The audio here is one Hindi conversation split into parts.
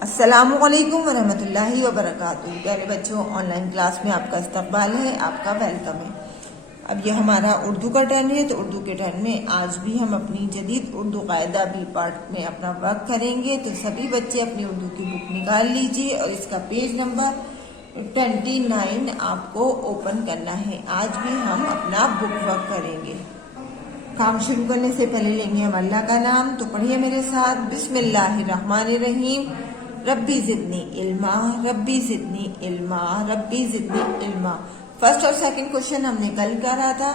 अस्सलामुअलैकुम वरहमतुल्लाहि वबरकातुहू। प्यारे बच्चों, ऑनलाइन क्लास में आपका इस्तकबाल है, आपका वेलकम है। अब ये हमारा उर्दू का टर्न है, तो उर्दू के टर्न में आज भी हम अपनी जदीद उर्दू कायदा बी पार्ट में अपना वर्क करेंगे। तो सभी बच्चे अपनी उर्दू की बुक निकाल लीजिए और इसका पेज नंबर 29 आपको ओपन करना है। आज भी हम अपना बुक वर्क करेंगे। काम शुरू करने से पहले लेंगे हम अल्लाह का नाम, तो पढ़िए मेरे साथ। बिस्मिल्लाहिर्रहमानिर्रहीम। रब्बी जिदनी इल्मा, रब्बी जिदनी इल्मा, रब्बी जिदनी इल्मा। फर्स्ट और सेकंड क्वेश्चन हमने कल करा था।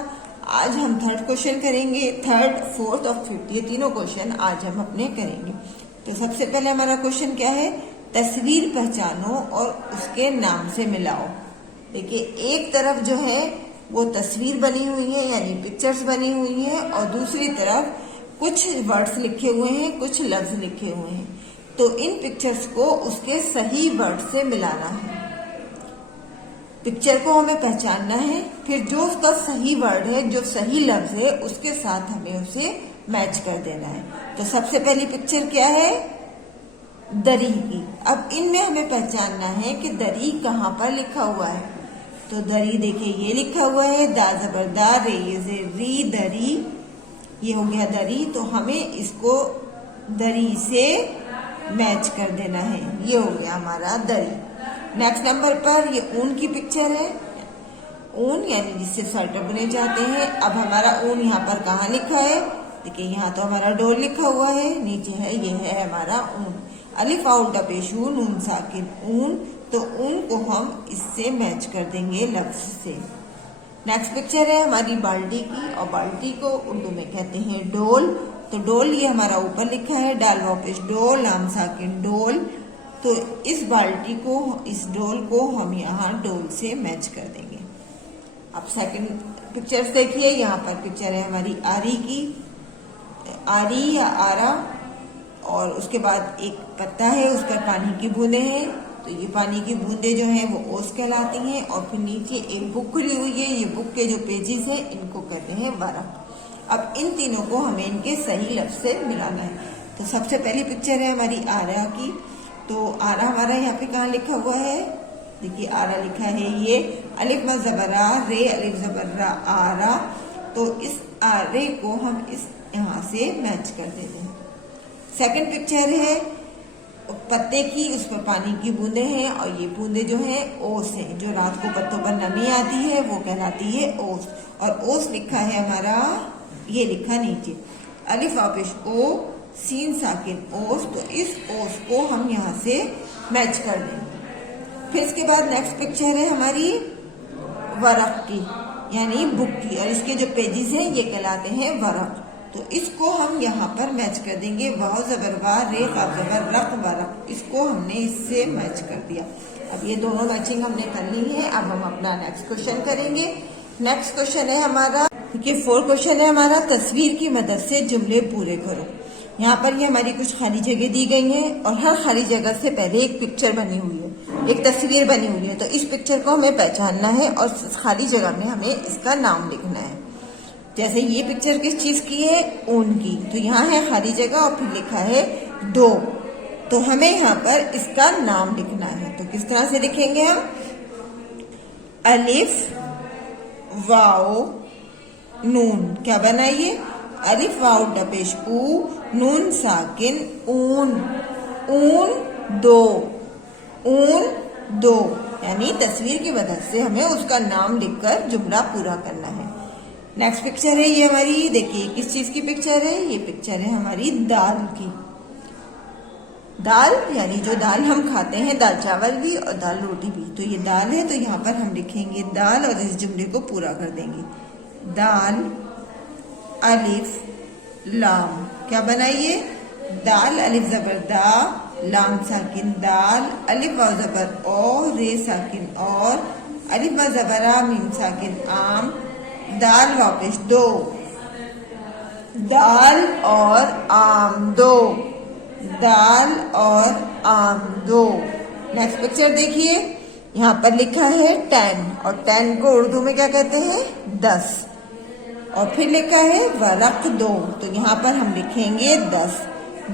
आज हम थर्ड क्वेश्चन करेंगे। थर्ड, फोर्थ और फिफ्थ, ये तीनों क्वेश्चन आज हम अपने करेंगे। तो सबसे पहले हमारा क्वेश्चन क्या है? तस्वीर पहचानो और उसके नाम से मिलाओ। देखिए, एक तरफ जो है वो तस्वीर बनी हुई है, यानी पिक्चर्स बनी हुई है, और दूसरी तरफ कुछ वर्ड्स लिखे हुए हैं, कुछ लफ्ज लिखे हुए हैं। तो इन पिक्चर्स को उसके सही वर्ड से मिलाना है। पिक्चर को हमें पहचानना है, फिर जो उसका सही वर्ड है, जो सही लफ्ज है, उसके साथ हमें उसे मैच कर देना है। तो सबसे पहली पिक्चर क्या है? दरी की। अब इनमें हमें पहचानना है कि दरी कहाँ पर लिखा हुआ है। तो दरी देखिए, ये लिखा हुआ है, दा जबरदार रे ये से री, दरी, ये हो गया दरी। तो हमें इसको दरी से मैच कर देना है। ये हो गया हमारा दरी। नेक्स्ट नंबर पर ये ऊन की पिक्चर है। ऊन यानी जिससे स्वेटर बुने जाते हैं। अब हमारा ऊन यहाँ पर कहाँ लिखा है? देखिए, यहाँ तो हमारा डोर लिखा हुआ है, नीचे है, ये है हमारा ऊन। अलिफ आउट पेशू नून साकिन ऊन। तो ऊन को हम इससे मैच कर देंगे लफ्ज से। नेक्स्ट पिक्चर है हमारी बाल्टी की, और बाल्टी को उर्दू में कहते हैं डोल। तो डोल ये हमारा ऊपर लिखा है, डाल वापिस डोल, लाम साकिन डोल। तो इस बाल्टी को, इस डोल को हम यहाँ डोल से मैच कर देंगे। अब सेकंड पिक्चर्स देखिए, यहाँ पर पिक्चर है हमारी आरी की, आरी या आरा, और उसके बाद एक पत्ता है, उस पर पानी की बूंदे हैं। तो ये पानी की बूंदे जो हैं वो ओस कहलाती हैं। और फिर नीचे एक बुक खुली हुई है, ये बुक के जो पेजेस हैं इनको कहते हैं वरक। अब इन तीनों को हमें इनके सही लफ्ज से मिलाना है। तो सबसे पहली पिक्चर है हमारी आरा की। तो आरा हमारा यहाँ पे कहाँ लिखा हुआ है? देखिए, आरा लिखा है ये अलिफ में जबरा रे, अलिफ जबरा आरा। तो इस आरे को हम इस यहाँ से मैच कर देते हैं। सेकंड पिक्चर है पत्ते की, उस पर पानी की बूंदे हैं, और ये बूंदे जो हैं ओस हैं। जो रात को पत्तों पर नमी आती है वो कहलाती है ओस। और ओस लिखा है हमारा, ये लिखा नीचे अलिफ वापिश ओ, सीन साकिन ओस। तो इस ओस को हम यहाँ से मैच कर देंगे। फिर इसके बाद नेक्स्ट पिक्चर है हमारी वरक की, यानी बुक की, और इसके जो पेजेस हैं ये कहलाते हैं वरक। तो इसको हम यहाँ पर मैच कर देंगे। वाव जबर वा, रे काफ जबर रक, वरक। इसको हमने इससे मैच कर दिया। अब ये दोनों मैचिंग हमने कर ली है। अब हम अपना नेक्स्ट क्वेश्चन करेंगे। नेक्स्ट क्वेश्चन है हमारा, देखिए 4 क्वेश्चन है हमारा, तस्वीर की मदद से जुमले पूरे करो। यहाँ पर ये हमारी कुछ खाली जगह दी गई है, और हर खाली जगह से पहले एक पिक्चर बनी हुई है, एक तस्वीर बनी हुई है। तो इस पिक्चर को हमें पहचानना है और खाली जगह में हमें इसका नाम लिखना है। जैसे ये पिक्चर किस चीज की है? ऊन की। तो यहाँ है खाली जगह और फिर लिखा है डो। तो हमें यहाँ पर इसका नाम लिखना है। तो किस तरह से लिखेंगे हम? अलिफ वाओ नून, क्या बनाइए? अलिफ वाओ डपेश ऊ, नून साकिन ऊन, ऊन दो, ऊन दो। यानी तस्वीर की मदद से हमें उसका नाम लिखकर जुमला पूरा करना है। नेक्स्ट पिक्चर है ये हमारी, देखिए किस चीज की पिक्चर है? ये पिक्चर है हमारी दाल की। दाल यानी जो दाल हम खाते हैं, दाल चावल भी और दाल रोटी भी। तो ये दाल है, तो यहाँ पर हम लिखेंगे दाल और इस जुमले को पूरा कर देंगे। दाल अलिफ लाम, क्या बनाइए? दाल अलिफ जबर दा, लाम साकिन दाल, अलिफ वाव जबर ओ, रे साकिन और, अलिफ व जबरा मीम साकिन आम, दाल वापिस दो, दाल और आम दो, दाल और आम दो। नेक्स्ट पिक्चर देखिए, यहाँ पर लिखा है 10, और 10 को उर्दू में क्या कहते हैं? 10। और फिर लिखा है वरक दो। तो यहाँ पर हम लिखेंगे 10।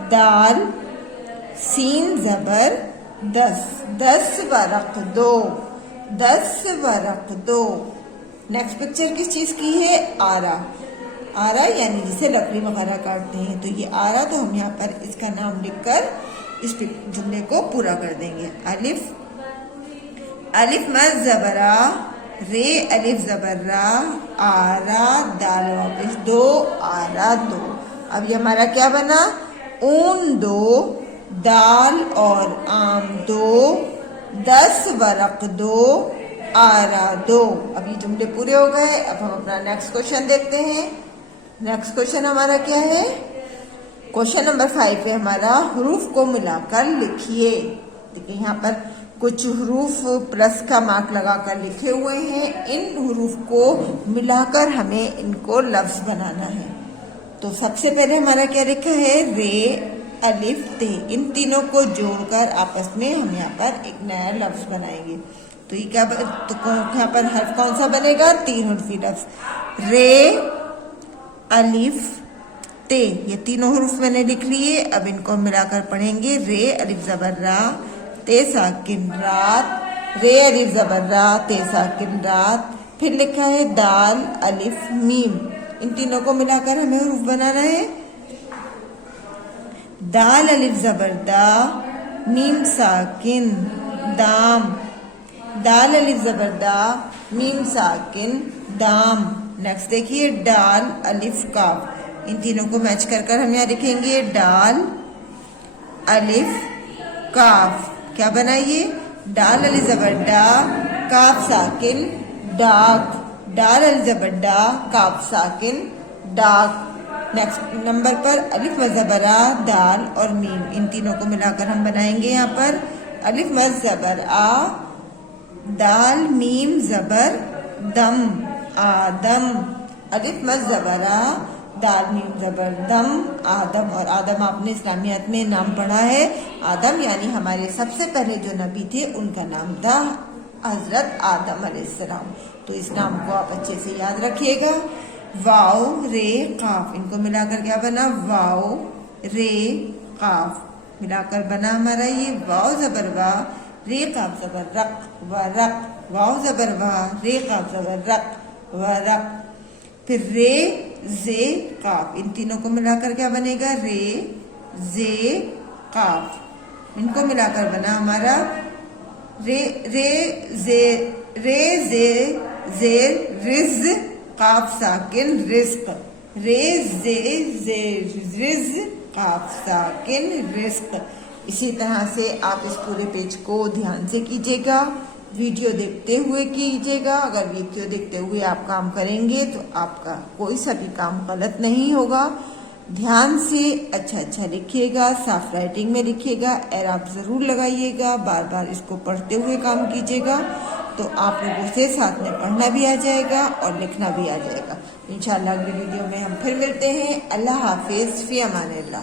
दाल सीन जबर दस, 10 वरक दो, 10 वरक दो। नेक्स्ट पिक्चर किस चीज की है? आरा। आरा यानी जिसे लकड़ी वगैरह काटते हैं, तो ये आरा, तो हम यहाँ पर इसका नाम लिखकर इस जुमले को पूरा कर देंगे। अलिफ, अलिफ मद जबरा, रे अलिफ जबरा, आरा दाल वापिस दो, आरा दो। अब ये हमारा क्या बना? ऊन दो, दाल और आम दो, 10 वरक दो, आरा दो। अब ये जुमले पूरे हो गए। अब हम अपना नेक्स्ट क्वेश्चन देखते हैं। नेक्स्ट क्वेश्चन हमारा क्या है? क्वेश्चन नंबर 5 है हमारा, हरूफ को मिलाकर लिखिए। देखिए यहाँ पर कुछ हरूफ प्लस का मार्क लगाकर लिखे हुए हैं। इन हरूफ को मिलाकर हमें इनको लफ्ज बनाना है। तो सबसे पहले हमारा क्या लिखा है? रे अलिफ ते। इन तीनों को जोड़कर आपस में हम यहाँ पर एक नया लफ्ज बनाएंगे। तो ये क्या, तो यहाँ पर हर्फ कौन सा बनेगा? 3 हर्फी लफ्ज। रे अलिफ ते, ये तीनों हरूफ मैंने लिख लिए। अब इनको मिलाकर पढ़ेंगे। रे अलिफ जबर रा, ते साकिन रात, रे अलिफ जबर रा, ते साकिन रात। फिर लिखा है दाल अलिफ मीम। इन तीनों को मिलाकर हमें हरूफ बनाना है। दाल अलिफ जबर दा, मीम साकिन दाम, दाल अलिफ जबर दा, मीम साकिन दाम। नेक्स्ट देखिए डाल अलिफ काफ। इन तीनों को मैच कर हम यहाँ लिखेंगे डाल अलिफ काफ। क्या बनाइए? डाल अलिफ जबर डा, काफ साकिन डाक, डाल अलिफ जबर डा, काफ साकिन डाक। नेक्स्ट नंबर पर अलिफ मद जबरा, दाल और मीम। इन तीनों को मिलाकर हम बनाएंगे यहाँ पर अलिफ मद जबर आ, दाल मीम जबर दम, आदम। अलिफ मद जबरा, दाल मीम जबर दम, आदम। और आदम आपने इस्लामियात में नाम पढ़ा है। आदम यानी हमारे सबसे पहले जो नबी थे उनका नाम था हजरत आदम अलैहिस्सलाम। तो इस नाम को आप अच्छे से याद रखिएगा। वाओ रे काफ, इनको मिलाकर क्या बना? वाओ रे काफ मिलाकर बना हमारा ये वाओ जबर वा, रे काफ जबर रक व रक, वाओ जबर वा, रे काफ जबर रक व रक। फिर रे जे काफ, इन तीनों को मिलाकर क्या बनेगा? रे जे काफ। इनको मिलाकर बना हमारा रे रे जे, रे जे जेर रिज, काफ साकिन रिस्क, रे जे जे रिज, काफ साकिन रिस्क। इसी तरह से आप इस पूरे पेज को ध्यान से कीजिएगा, वीडियो देखते हुए कीजिएगा। अगर वीडियो देखते हुए आप काम करेंगे तो आपका कोई सा भी काम गलत नहीं होगा। ध्यान से अच्छा लिखिएगा, साफ राइटिंग में लिखिएगा, एराब जरूर लगाइएगा, बार बार इसको पढ़ते हुए काम कीजिएगा। तो आप लोगों से साथ में पढ़ना भी आ जाएगा और लिखना भी आ जाएगा। इंशाअल्लाह अगली वीडियो में हम फिर मिलते हैं। अल्लाह हाफिज, फी अमानिल्लाह।